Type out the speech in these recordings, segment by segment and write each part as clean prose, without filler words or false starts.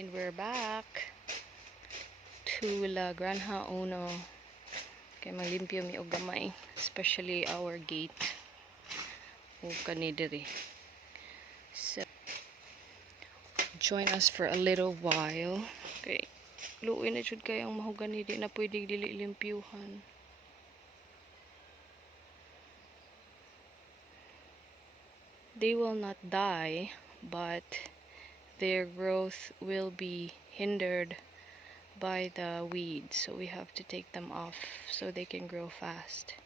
And we're back to La Granja Uno. Kay malimpyo mi og gamay, especially our gate o kanidiri. So join us for a little while. Okay. Luoy na jud kay ang mahogany, di na pwedeng dili limpyuhan. They will not die, but their growth will be hindered by the weeds, so we have to take them off so they can grow fast.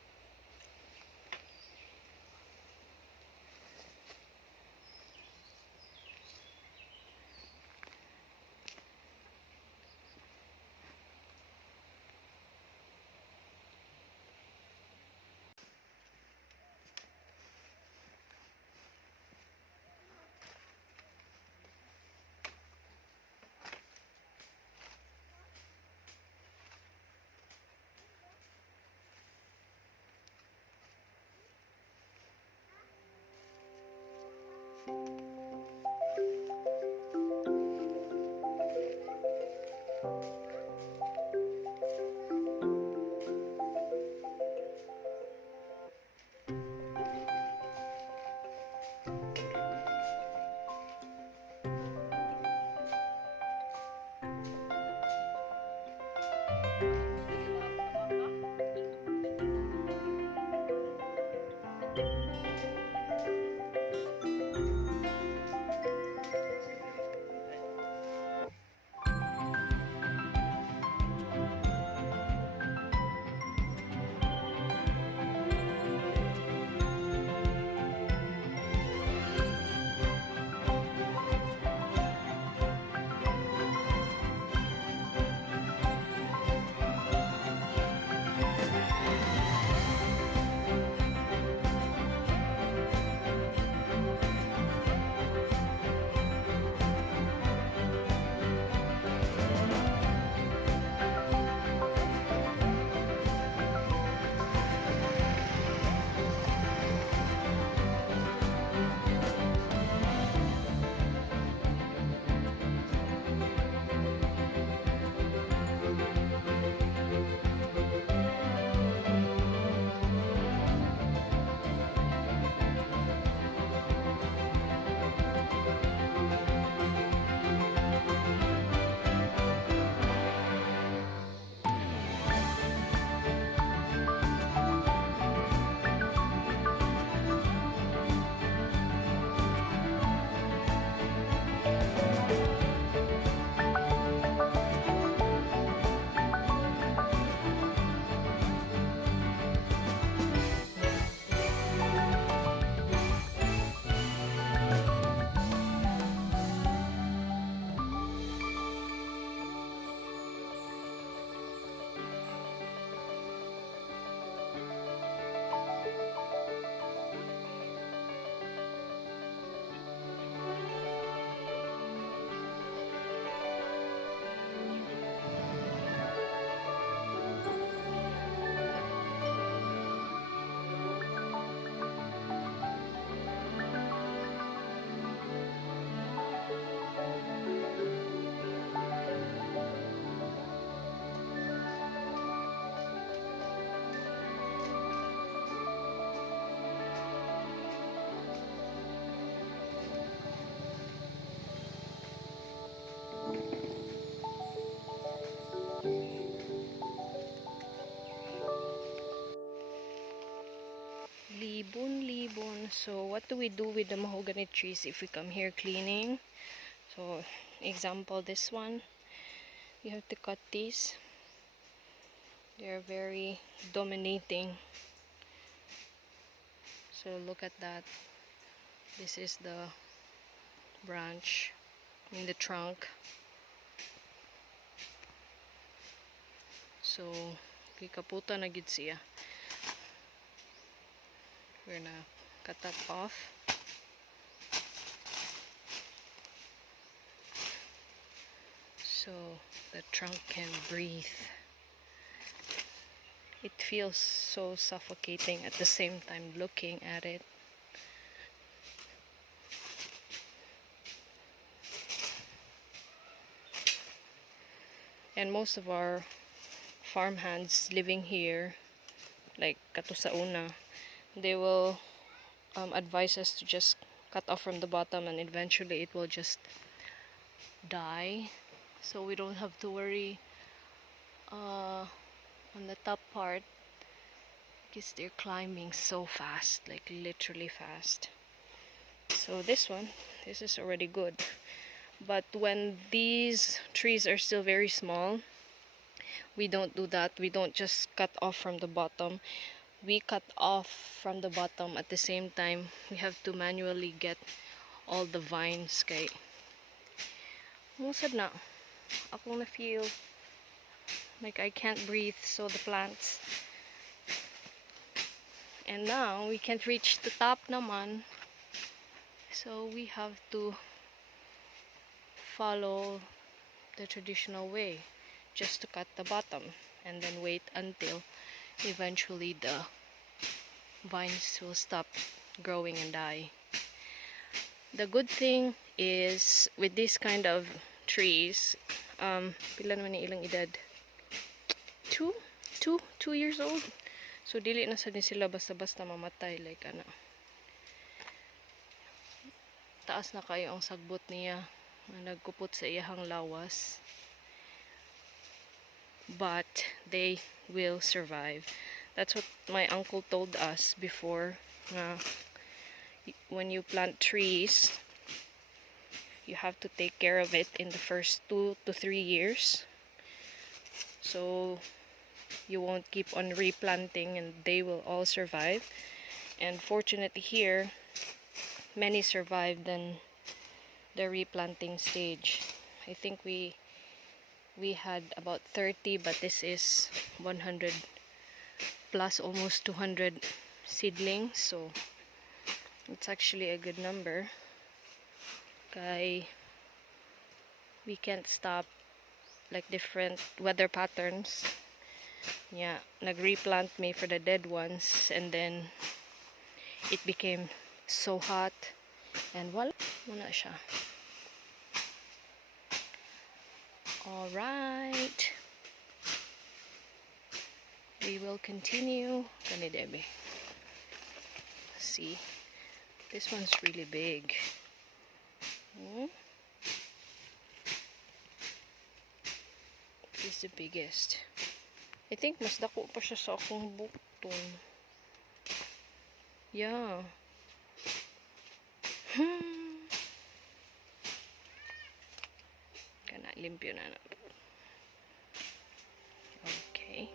Libon. So what do we do with the mahogany trees if we come here cleaning? So example, this one, you have to cut these. They're very dominating. So look at that. This is the branch, in the trunk. So kikaputa na gid siya. We're gonna cut that off. So the trunk can breathe. It feels so suffocating at the same time looking at it. And most of our farmhands living here, like kato sa una, they will advise us to just cut off from the bottom, and eventually it will just die, so we don't have to worry on the top part, because they're climbing so fast, like literally fast. So this is already good. But when these trees are still very small, we don't do that. We don't just cut off from the bottom. We cut off from the bottom at the same time. We have to manually get all the vines kay musad na ako na feel like I can't breathe, so the plants. And now we can't reach the top naman, so we have to follow the traditional way, just to cut the bottom and then wait until eventually the vines will stop growing and die. The good thing is with this kind of trees, pila naman ni ilang edad? 2 years old. So dili na sad ni sila basta-basta mamatay, like ano. Taas na kayo ang sagbot niya, nagkupot sa iyahang lawas. But they will survive. That's what my uncle told us before. When you plant trees, you have to take care of it in the first 2 to 3 years, so you won't keep on replanting and they will all survive. And fortunately here, many survived than the replanting stage. I think we had about 30, but this is 100 plus, almost 200 seedlings, so it's actually a good number. Okay, we can't stop like different weather patterns. Yeah, nag-replant me for the dead ones, and then it became so hot, and wala muna siya. Alright, we will continue. Kanidebe. See, this one's really big. This is the biggest. I think mas dako pa siya sa akong bukton. Yeah. Kana limpyo na na. Okay.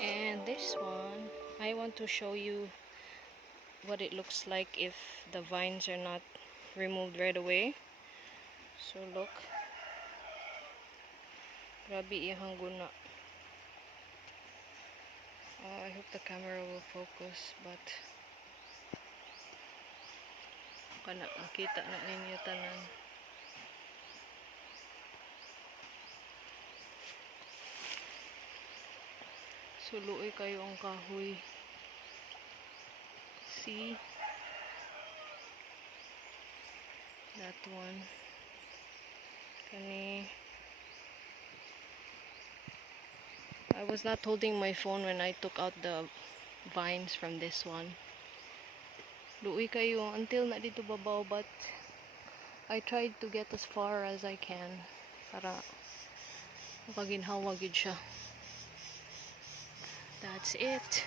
And this one, I want to show you what it looks like if the vines are not removed right away. So look, grabe iyang guna. I hope the camera will focus, but kana makita na ninyo tanan. Suluoy kayo ang kahoy. See? That one. Kani. I was not holding my phone when I took out the vines from this one. Luoy kayo until na dito babaw, but I tried to get as far as I can para mapaginhawa gid siya. That's it.